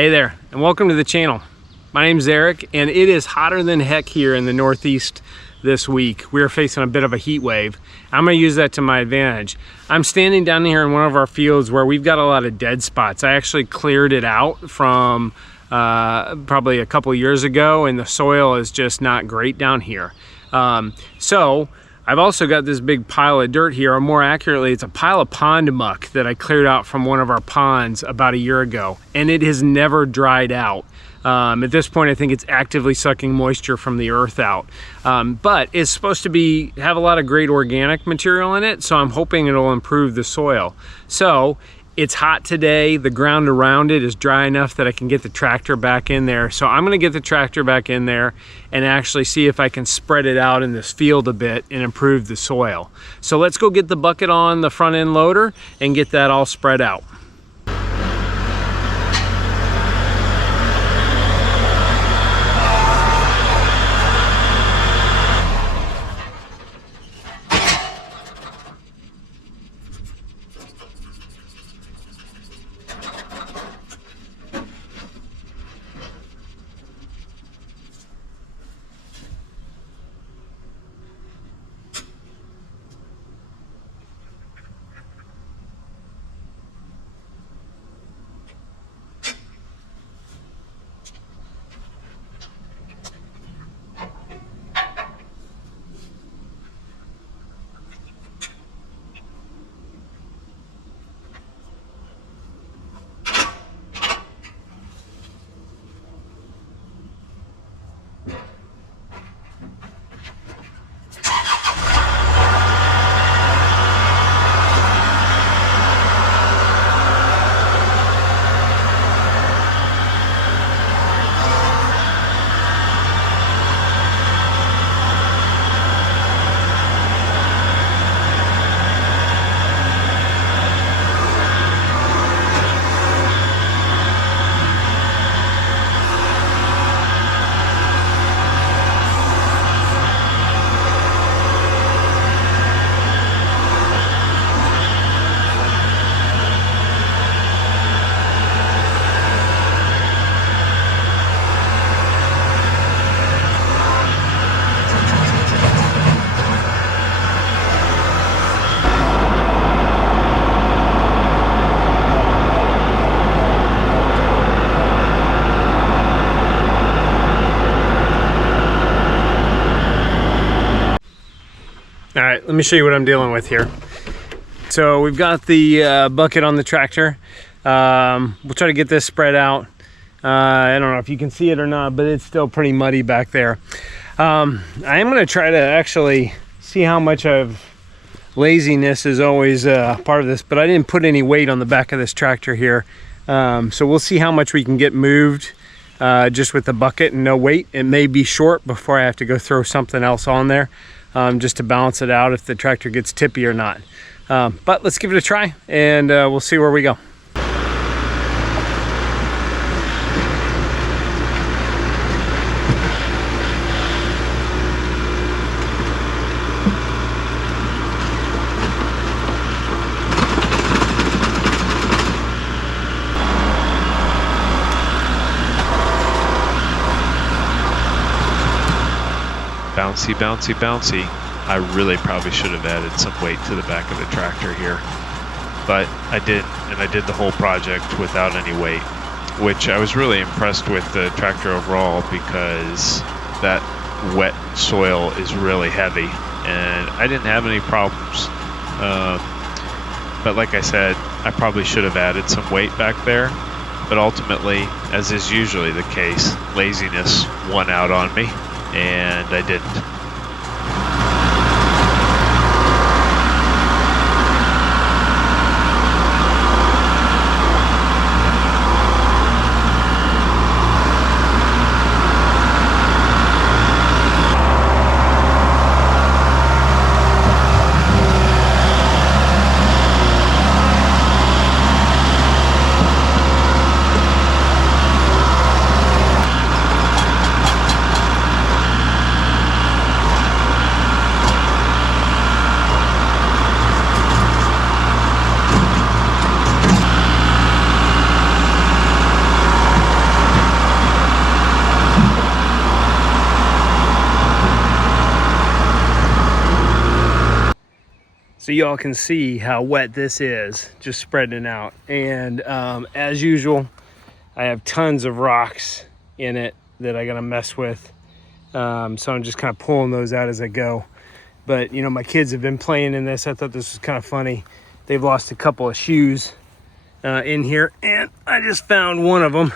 Hey there, and welcome to the channel. My name's Eric, and it is hotter than heck here in the Northeast this week. We're facing a bit of a heat wave. I'm gonna use that to my advantage. I'm standing down here in one of our fields where we've got a lot of dead spots. I actually cleared it out from probably a couple years ago, and the soil is just not great down here. So I've also got this big pile of dirt here, or more accurately, it's a pile of pond muck that I cleared out from one of our ponds about a year ago, and it has never dried out. At this point, I think it's actively sucking moisture from the earth out. But it's supposed to have a lot of great organic material in it, so I'm hoping it'll improve the soil. So it's hot today. The ground around it is dry enough that I can get the tractor back in there. So I'm gonna get the tractor back in there and actually see if I can spread it out in this field a bit and improve the soil. So let's go get the bucket on the front end loader and get that all spread out. All right, let me show you what I'm dealing with here. So we've got the bucket on the tractor. We'll try to get this spread out. I don't know if you can see it or not, but it's still pretty muddy back there. I am gonna try to actually see how much of laziness is always part of this, but I didn't put any weight on the back of this tractor here. So we'll see how much we can get moved just with the bucket and no weight. It may be short before I have to go throw something else on there. Just to balance it out if the tractor gets tippy or not. But let's give it a try and we'll see where we go. Bouncy, bouncy, bouncy. I really probably should have added some weight to the back of the tractor here, but I did, and I did the whole project without any weight, which I was really impressed with the tractor overall because that wet soil is really heavy and I didn't have any problems. But like I said, I probably should have added some weight back there, but ultimately, as is usually the case, laziness won out on me and I didn't. so y'all can see how wet this is, just spreading it out. And as usual, I have tons of rocks in it that I gotta mess with. So I'm just kind of pulling those out as I go. But you know, my kids have been playing in this. I thought this was kind of funny. They've lost a couple of shoes in here, and I just found one of them.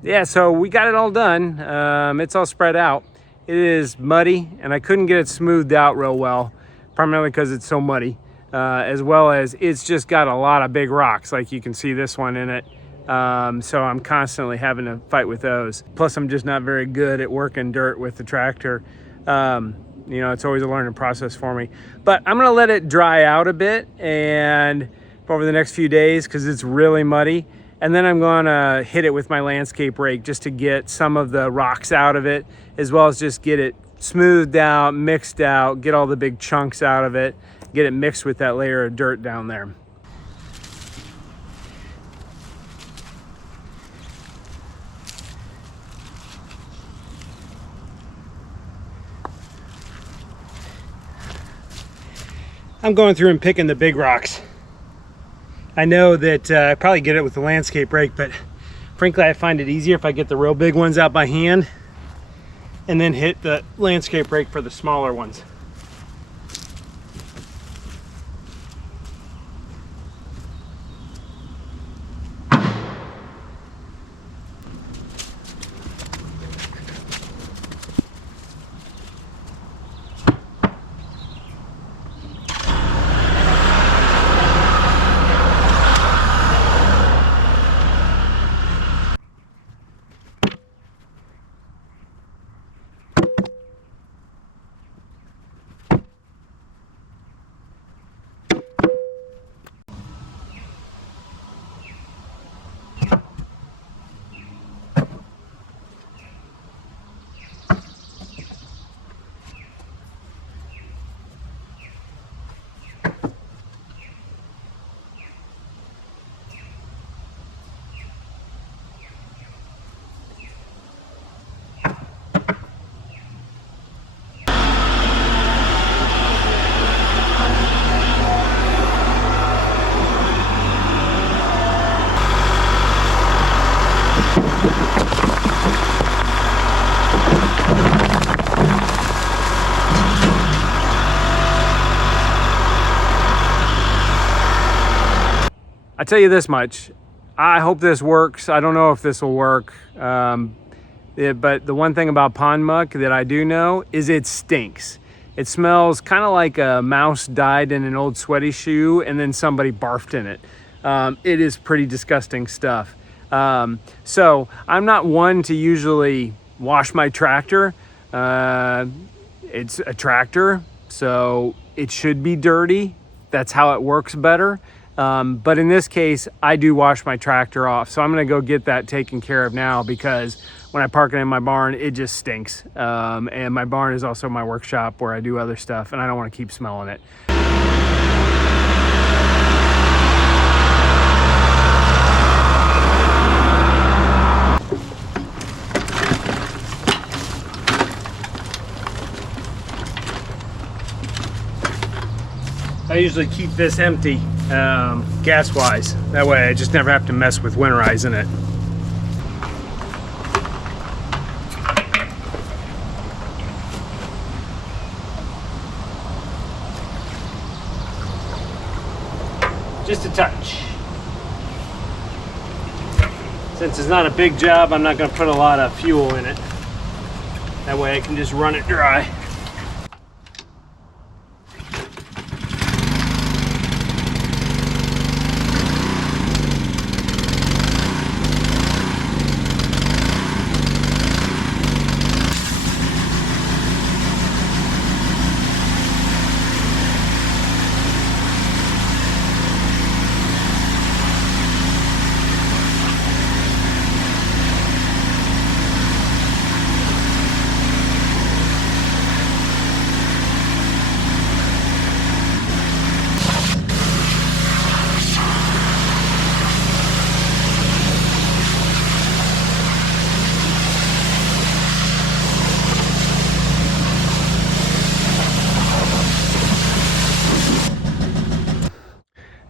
Yeah, so we got it all done. It's all spread out. It is muddy, and I couldn't get it smoothed out real well, primarily because it's so muddy, as well as it's just got a lot of big rocks, like you can see this one in it. So I'm constantly having to fight with those. Plus, I'm just not very good at working dirt with the tractor. You know, it's always a learning process for me. But I'm gonna let it dry out a bit and over the next few days, because it's really muddy. And then I'm gonna hit it with my landscape rake just to get some of the rocks out of it, as well as just get it smoothed out, mixed out, get all the big chunks out of it, get it mixed with that layer of dirt down there. I'm going through and picking the big rocks. I know that I probably get it with the landscape rake, but frankly, I find it easier if I get the real big ones out by hand and then hit the landscape rake for the smaller ones. I tell you this much, I hope this works. I don't know if this will work, but the one thing about pond muck that I do know is it stinks. It smells kind of like a mouse died in an old sweaty shoe and then somebody barfed in it. It is pretty disgusting stuff. So I'm not one to usually wash my tractor. It's a tractor, so it should be dirty. That's how it works better. But in this case, I do wash my tractor off. So I'm gonna go get that taken care of now, because when I park it in my barn, it just stinks. And my barn is also my workshop where I do other stuff, and I don't wanna keep smelling it. usually keep this empty gas-wise. That way I just never have to mess with winterizing it. Just a touch. Since it's not a big job, I'm not going to put a lot of fuel in it. That way I can just run it dry.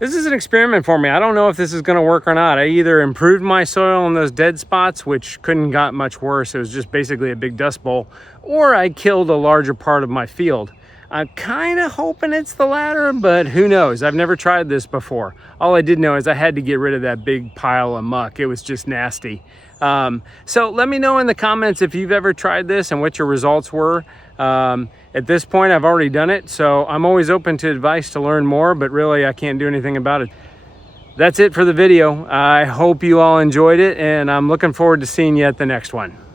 This is an experiment for me. I don't know if this is going to work or not. I either improved my soil in those dead spots, which couldn't got much worse. It was just basically a big dust bowl, or I killed a larger part of my field. I'm kind of hoping it's the latter, but who knows? I've never tried this before. All I did know is I had to get rid of that big pile of muck. It was just nasty. So let me know in the comments if you've ever tried this and what your results were. At this point, I've already done it, so I'm always open to advice to learn more, but really I can't do anything about it. That's it for the video. I hope you all enjoyed it, and I'm looking forward to seeing you at the next one.